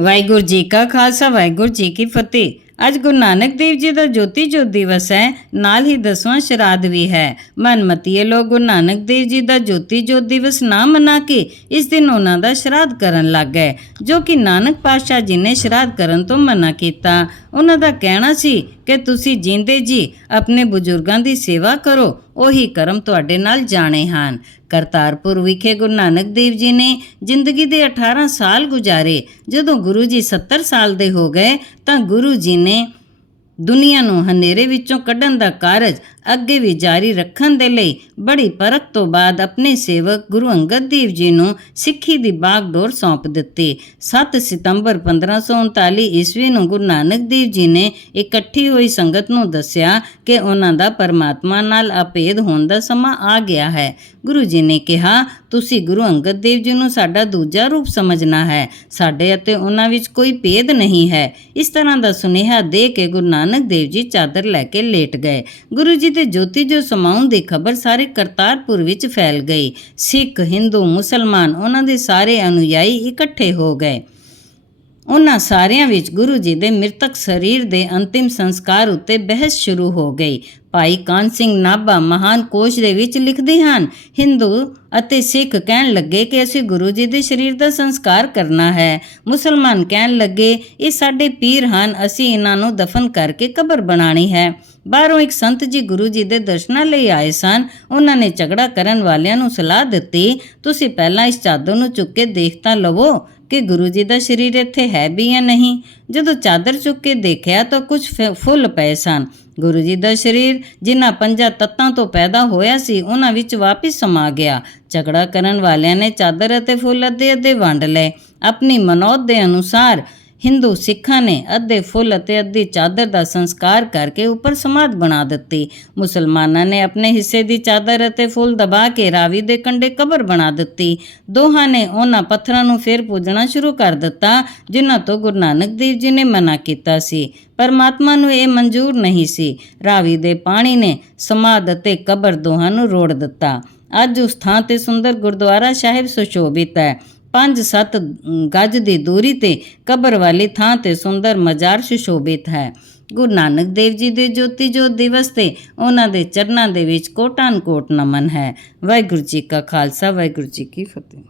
ਵਾਹਿਗੁਰੂ ਜੀ ਕਾ ਖਾਲਸਾ, ਵਾਹਿਗੁਰੂ ਜੀ ਕੀ ਫਤਿਹ। ਅੱਜ ਗੁਰੂ ਨਾਨਕ ਦੇਵ ਜੀ ਦਾ ਜੋਤੀ ਜੋਤ ਦਿਵਸ ਹੈ, ਨਾਲ ਹੀ ਦਸਵਾਂ ਸ਼ਰਾਧ ਵੀ ਹੈ। ਮਨਮਤੀਏ ਲੋਕ ਗੁਰੂ ਨਾਨਕ ਦੇਵ ਜੀ ਦਾ ਜੋਤੀ ਜੋਤ ਦਿਵਸ ਨਾ ਮਨਾ ਕੇ ਇਸ ਦਿਨ ਉਹਨਾਂ ਦਾ ਸ਼ਰਾਧ ਕਰਨ ਲੱਗ ਗਏ, ਜੋ ਕਿ ਨਾਨਕ ਪਾਤਸ਼ਾਹ ਜੀ ਨੇ ਸ਼ਰਾਧ ਕਰਨ ਤੋਂ ਮਨਾ ਕੀਤਾ। ਉਹਨਾਂ ਦਾ ਕਹਿਣਾ ਸੀ ਕਿ ਤੁਸੀਂ ਜਿੰਦੇ ਜੀ ਆਪਣੇ ਬਜ਼ੁਰਗਾਂ ਦੀ ਸੇਵਾ ਕਰੋ, ਉਹੀ ਕਰਮ ਤੁਹਾਡੇ ਨਾਲ ਜਾਣੇ ਹਨ। ਕਰਤਾਰਪੁਰ ਵਿਖੇ ਗੁਰੂ ਨਾਨਕ ਦੇਵ ਜੀ ਨੇ ਜ਼ਿੰਦਗੀ ਦੇ 18 ਸਾਲ ਗੁਜ਼ਾਰੇ। ਜਦੋਂ ਗੁਰੂ ਜੀ 70 ਸਾਲ ਦੇ ਹੋ ਗਏ ਤਾਂ ਗੁਰੂ ਜੀ ਨੇ ਦੁਨੀਆ ਨੂੰ ਹਨੇਰੇ ਵਿੱਚੋਂ ਕੱਢਣ ਦਾ ਕਾਰਜ ਅੱਗੇ ਵੀ ਜਾਰੀ ਰੱਖਣ ਦੇ ਲਈ ਬੜੀ ਪਰਖ ਤੋਂ ਬਾਅਦ ਆਪਣੇ ਸੇਵਕ ਗੁਰੂ ਅੰਗਦ ਦੇਵ ਜੀ ਨੂੰ ਸਿੱਖੀ ਦੀ ਬਾਗਡੋਰ ਸੌਂਪ ਦਿੱਤੀ। 7 ਸਤੰਬਰ 1539 ਈਸਵੀ ਨੂੰ ਗੁਰੂ ਨਾਨਕ ਦੇਵ ਜੀ ਨੇ ਇਕੱਠੀ ਹੋਈ ਸੰਗਤ ਨੂੰ ਦੱਸਿਆ ਕਿ ਉਹਨਾਂ ਦਾ ਪਰਮਾਤਮਾ ਨਾਲ ਅਪੇਧ ਹੋਣ ਦਾ ਸਮਾਂ ਆ ਗਿਆ ਹੈ। ਗੁਰੂ ਜੀ ਨੇ ਕਿਹਾ, ਤੁਸੀਂ ਗੁਰੂ ਅੰਗਦ ਦੇਵ ਜੀ ਨੂੰ ਸਾਡਾ ਦੂਜਾ ਰੂਪ ਸਮਝਣਾ ਹੈ। ਸਾਡੇ ਅਤੇ ਉਹਨਾਂ ਵਿੱਚ ਕੋਈ ਭੇਦ ਨਹੀਂ ਹੈ। ਇਸ ਤਰ੍ਹਾਂ ਦਾ ਸੁਨੇਹਾ ਦੇ ਕੇ ਗੁਰੂ ਨਾਨਕ ਦੇਵ ਜੀ ਚਾਦਰ ਲੈ ਕੇ ਲੇਟ ਗਏ। ਗੁਰੂ ਜੀ ਦੇ ਜੋਤੀ ਜੋ ਸਮਾਉਣ ਦੀ ਖਬਰ ਸਾਰੇ ਕਰਤਾਰਪੁਰ ਵਿੱਚ ਫੈਲ ਗਈ। ਸਿੱਖ, ਹਿੰਦੂ, ਮੁਸਲਮਾਨ, ਉਹਨਾਂ ਦੇ ਸਾਰੇ ਅਨੁਯਾਈ ਇਕੱਠੇ ਹੋ ਗਏ। ਉਹਨਾਂ ਸਾਰਿਆਂ ਵਿੱਚ ਗੁਰੂ ਜੀ ਦੇ ਮ੍ਰਿਤਕ ਸਰੀਰ ਦੇ ਅੰਤਿਮ ਸੰਸਕਾਰ ਉੱਤੇ ਬਹਿਸ ਸ਼ੁਰੂ ਹੋ ਗਈ। ਭਾਈ ਕਾਨ ਸਿੰਘ ਨਾਭਾ ਮਹਾਨ ਕੋਸ਼ ਦੇ ਵਿੱਚ ਲਿਖਦੇ ਹਨ, ਹਿੰਦੂ ਅਤੇ ਸਿੱਖ ਕਹਿਣ ਲੱਗੇ ਕਿ ਅਸੀਂ ਗੁਰੂ ਜੀ ਦੇ ਸਰੀਰ ਦਾ ਸੰਸਕਾਰ ਕਰਨਾ ਹੈ। ਮੁਸਲਮਾਨ ਕਹਿਣ ਲੱਗੇ, ਇਹ ਸਾਡੇ ਪੀਰ ਹਨ, ਅਸੀਂ ਇਹਨਾਂ ਨੂੰ ਦਫਨ ਕਰਕੇ ਕਬਰ ਬਣਾਣੀ ਹੈ। ਬਾਹਰੋਂ ਇੱਕ ਸੰਤ ਜੀ ਗੁਰੂ ਜੀ ਦੇ ਦਰਸ਼ਨਾਂ ਲਈ ਆਏ ਸਨ। ਉਹਨਾਂ ਨੇ ਝਗੜਾ ਕਰਨ ਵਾਲਿਆਂ ਨੂੰ ਸਲਾਹ ਦਿੱਤੀ, ਤੁਸੀਂ ਪਹਿਲਾਂ ਇਸ ਚਾਦਰ ਨੂੰ ਚੁੱਕ ਕੇ ਦੇਖ ਤਾਂ ਲਵੋ ਕਿ ਗੁਰੂ ਜੀ ਦਾ ਸਰੀਰ ਇੱਥੇ ਹੈ ਵੀ ਜਾਂ ਨਹੀਂ? ਜਦੋਂ ਚਾਦਰ ਚੁੱਕ ਕੇ ਦੇਖਿਆ ਤਾਂ ਕੁਝ ਫੁੱਲ ਪਏ ਸਨ। ਗੁਰੂ ਜੀ ਦਾ ਸਰੀਰ ਜਿਨ੍ਹਾਂ ਪੰਜਾਂ ਤੱਤਾਂ ਤੋਂ ਪੈਦਾ ਹੋਇਆ ਸੀ, ਉਹਨਾਂ ਵਿੱਚ ਵਾਪਿਸ ਸਮਾ ਗਿਆ। ਝਗੜਾ ਕਰਨ ਵਾਲਿਆਂ ਨੇ ਚਾਦਰ ਅਤੇ ਫੁੱਲ ਅੱਧੇ ਅੱਧੇ ਵੰਡ ਲਏ। ਆਪਣੀ ਮਨੋਤ ਦੇ ਅਨੁਸਾਰ ਹਿੰਦੂ ਸਿੱਖਾਂ ਨੇ ਅੱਧੇ ਫੁੱਲ ਅਤੇ ਅੱਧੀ ਚਾਦਰ ਦਾ ਸੰਸਕਾਰ ਕਰਕੇ ਉੱਪਰ ਸਮਾਧ ਬਣਾ ਦਿੱਤੀ। ਮੁਸਲਮਾਨਾਂ ਨੇ ਆਪਣੇ ਹਿੱਸੇ ਦੀ ਚਾਦਰ ਅਤੇ ਫੁੱਲ ਦਬਾ ਕੇ ਰਾਵੀ ਦੇ ਕੰਢੇ ਕਬਰ ਬਣਾ ਦਿੱਤੀ। ਦੋਹਾਂ ਨੇ ਉਹਨਾਂ ਪੱਥਰਾਂ ਨੂੰ ਫਿਰ ਪੂਜਣਾ ਸ਼ੁਰੂ ਕਰ ਦਿੱਤਾ, ਜਿਨ੍ਹਾਂ ਤੋਂ ਗੁਰੂ ਨਾਨਕ ਦੇਵ ਜੀ ਨੇ ਮਨਾ ਕੀਤਾ ਸੀ। ਪਰਮਾਤਮਾ ਨੂੰ ਇਹ ਮਨਜ਼ੂਰ ਨਹੀਂ ਸੀ। ਰਾਵੀ ਦੇ ਪਾਣੀ ਨੇ ਸਮਾਧ ਅਤੇ ਕਬਰ ਦੋਹਾਂ ਨੂੰ ਰੋੜ ਦਿੱਤਾ। ਅੱਜ ਉਸ ਥਾਂ ਤੇ ਸੁੰਦਰ ਗੁਰਦੁਆਰਾ ਸਾਹਿਬ ਸੁਸ਼ੋਭਿਤ ਹੈ। 5-7 ਗਜ ਦੀ ਦੂਰੀ ਤੇ ਕਬਰ ਵਾਲੀ ਥਾਂ ਤੇ ਸੁੰਦਰ ਮਜ਼ਾਰ ਸੁਸ਼ੋਭਿਤ ਹੈ। ਗੁਰੂ ਨਾਨਕ ਦੇਵ ਜੀ ਦੇ ਜੋਤੀ ਜੋਤ ਦਿਵਸ ਤੇ ਉਹਨਾਂ ਦੇ ਚਰਨਾਂ ਦੇ ਵਿੱਚ ਕੋਟਾਨ ਕੋਟ ਨਮਨ ਹੈ। ਵਾਹਿਗੁਰੂ ਜੀ ਕਾ ਖਾਲਸਾ, ਵਾਹਿਗੁਰੂ ਜੀ ਕੀ ਫਤਿਹ।